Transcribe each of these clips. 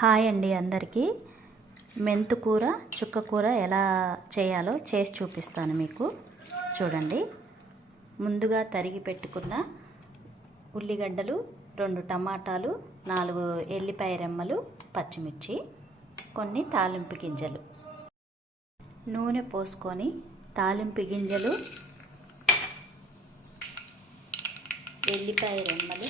Hi అండి అందరికీ. మెంతుకూర చుక్కకూర ఎలా చేయాలో చేసి చూపిస్తాను మీకు. చూడండి, ముందుగా తరిగి పెట్టుకున్న ఉల్లిగడ్డలు, 2 టమాటాలు, 4 ఎల్లిపాయ రెమ్మలు, పచ్చిమిర్చి, కొన్ని తాలింపు గింజలు. నూనె పోసుకొని తాలింపు గింజలు, ఎల్లిపాయ రెమ్మలు,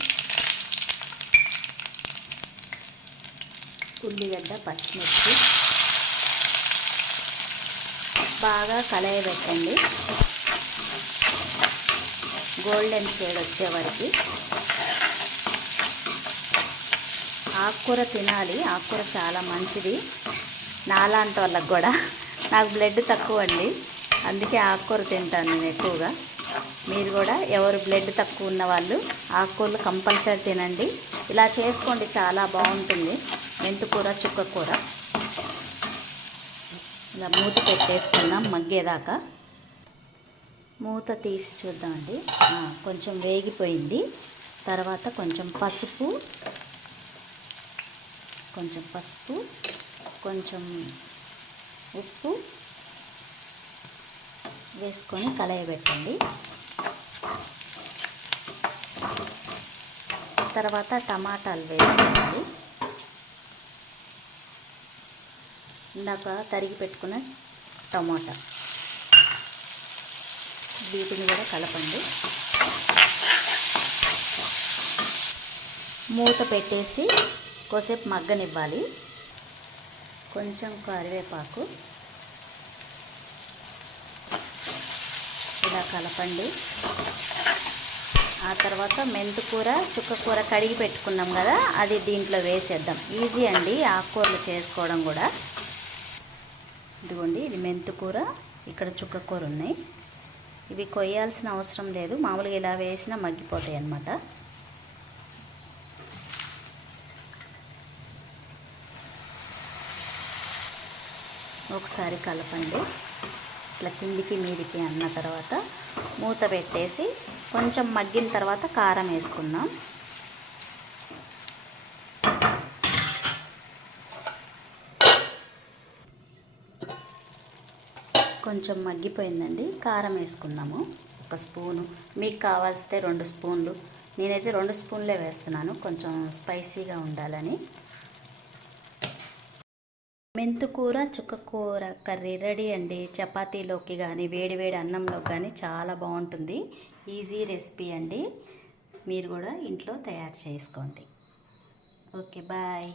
ఉల్లిగడ్డ, పచ్చిమిర్చి బాగా కలయబెట్టండి. గోల్డెన్ షేడ్ వచ్చే వరకు. ఆకుకూర తినాలి, ఆకుకూర చాలా మంచిది నాలాంటి వాళ్ళకి కూడా. నాకు బ్లడ్ తక్కువ అండి, అందుకే ఆకుకూర తింటాను నేను ఎక్కువగా. మీరు కూడా ఎవరు బ్లడ్ తక్కువ ఉన్న వాళ్ళు ఆకుకూరలు కంపల్సరీ తినండి. ఇలా చేసుకోండి, చాలా బాగుంటుంది మెంతుకూర చుక్కకూర. ఇలా మూత పెట్టేసుకుందాం మగ్గేదాకా. మూత తీసి చూద్దామండి. కొంచెం వేగిపోయింది. తర్వాత కొంచెం పసుపు, కొంచెం ఉప్పు వేసుకొని కలయబెట్టండి. తర్వాత టమాటాలు వేసుకోండి. ఇందాక తరిగి పెట్టుకున్న టమాటా, వీటిని కూడా కలపండి. మూత పెట్టేసి కొద్దిసేపు మగ్గనివ్వాలి. కొంచెం కరివేపాకు ఇలా కలపండి. ఆ తర్వాత మెంతుకూర చుక్కకూర కడిగి పెట్టుకున్నాం కదా, అది దీంట్లో వేసేద్దాం. ఈజీ అండి ఆకుకూరలు చేసుకోవడం కూడా. ఇదిగోండి, ఇది మెంతుకూర, ఇక్కడ చుక్కకూర ఉన్నాయి. ఇవి కొయ్యాల్సిన అవసరం లేదు, మామూలుగా ఇలా వేసినా మగ్గిపోతాయి అన్నమాట. ఒకసారి కలపండి. ఇట్లా కిందికి మీదికి అన్న తర్వాత మూత పెట్టేసి కొంచెం మగ్గిన తర్వాత కారం వేసుకుందాం. కొంచెం మగ్గిపోయిందండి, కారం వేసుకుందాము. 1 స్పూను, మీకు కావాల్సితే 2 స్పూన్లు. నేనైతే 2 స్పూన్లే వేస్తున్నాను, కొంచెం స్పైసీగా ఉండాలని. మెంతుకూర చుక్కకూర కర్రీ రెడీ అండి. చపాతీలోకి కానీ వేడివేడి అన్నంలోకి కానీ చాలా బాగుంటుంది. ఈజీ రెసిపీ అండి, మీరు కూడా ఇంట్లో తయారు చేసుకోండి. Okay, bye.